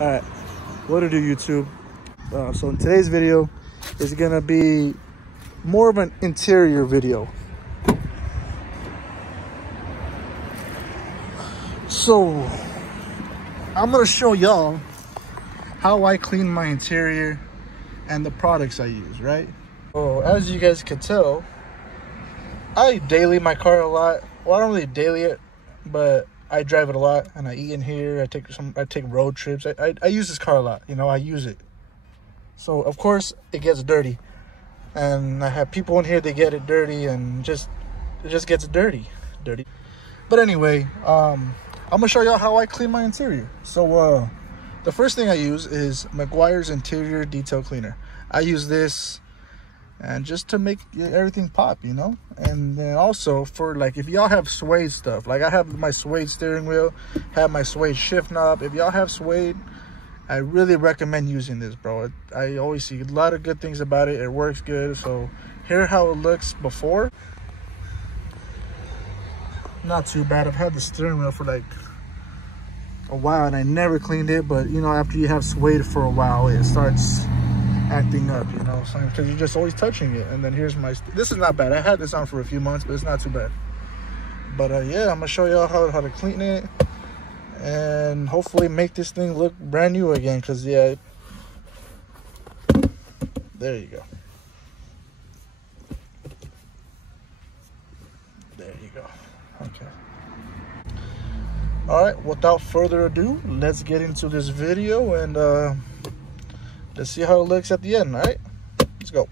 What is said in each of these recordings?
All right, what to do, YouTube? So in today's video is gonna be more of an interior video. So I'm gonna show y'all how I clean my interior and the products I use, right? So as you guys can tell, I daily my car a lot. Well, I don't really daily it, but I drive it a lot, and I eat in here. I take road trips. I use this car a lot. You know, I use it. So of course it gets dirty, and I have people in here, they get it dirty, and it just gets dirty. But anyway, I'm gonna show y'all how I clean my interior. So the first thing I use is Meguiar's Interior Detail Cleaner. I use this and just to make everything pop, you know. And then also for, like, if y'all have suede stuff, like I have my suede steering wheel, have my suede shift knob. If y'all have suede, I really recommend using this, bro. I always see a lot of good things about it. It works good. So here how it looks before. Not too bad. I've had the steering wheel for like a while and I never cleaned it, but you know, after you have suede for a while, it starts acting up, you know, because you're just always touching it. And then here's my, this is not bad. I had this on for a few months, but it's not too bad. But yeah, I'm gonna show y'all how to clean it and hopefully make this thing look brand new again. Because yeah, there you go. There you go. Okay. All right, without further ado, let's get into this video and let's see how it looks at the end. All right, let's go.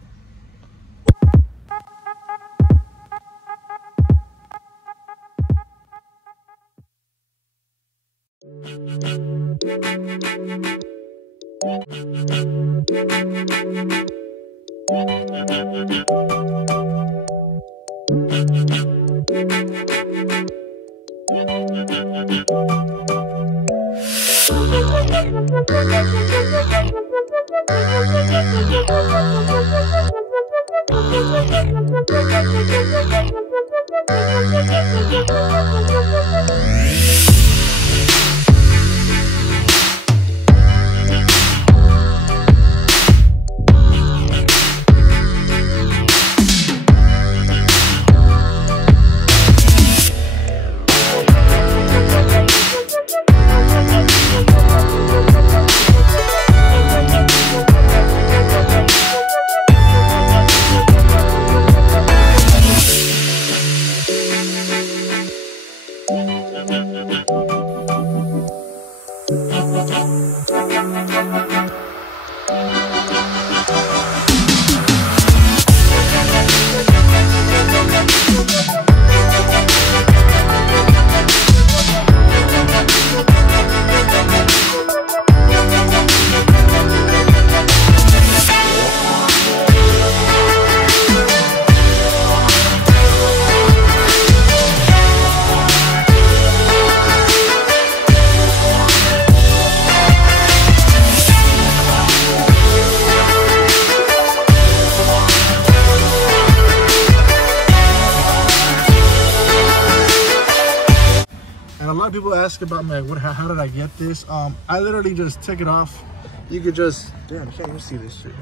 A lot of people ask about me, like, how did I get this? I literally just took it off. You could just, damn, I can't even see this shit.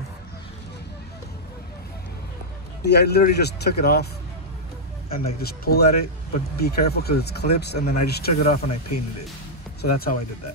Yeah, I literally just took it off and like just pull at it, but be careful because it's clips. And then I just took it off and I painted it. So that's how I did that.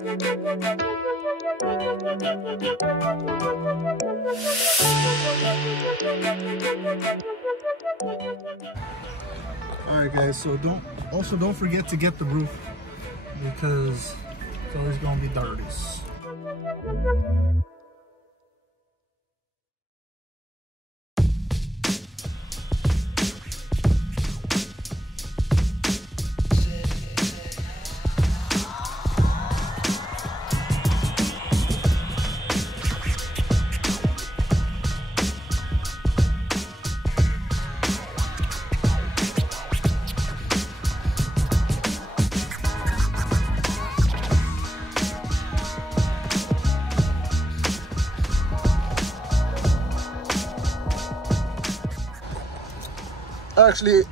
Alright guys, so don't forget to get the roof because it's always gonna be dirty.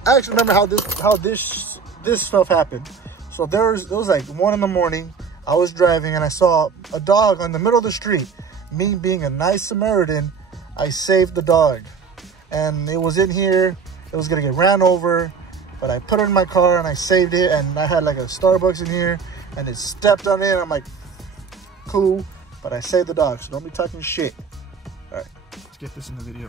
I actually remember how this stuff happened. So it was like 1 in the morning. I was driving and I saw a dog in the middle of the street. Me being a nice Samaritan, I saved the dog. And it was in here. It was gonna get ran over, but I put it in my car and I saved it. And I had like a Starbucks in here and it stepped on it. I'm like, cool, but I saved the dog, so don't be talking shit. All right, let's get this in the video.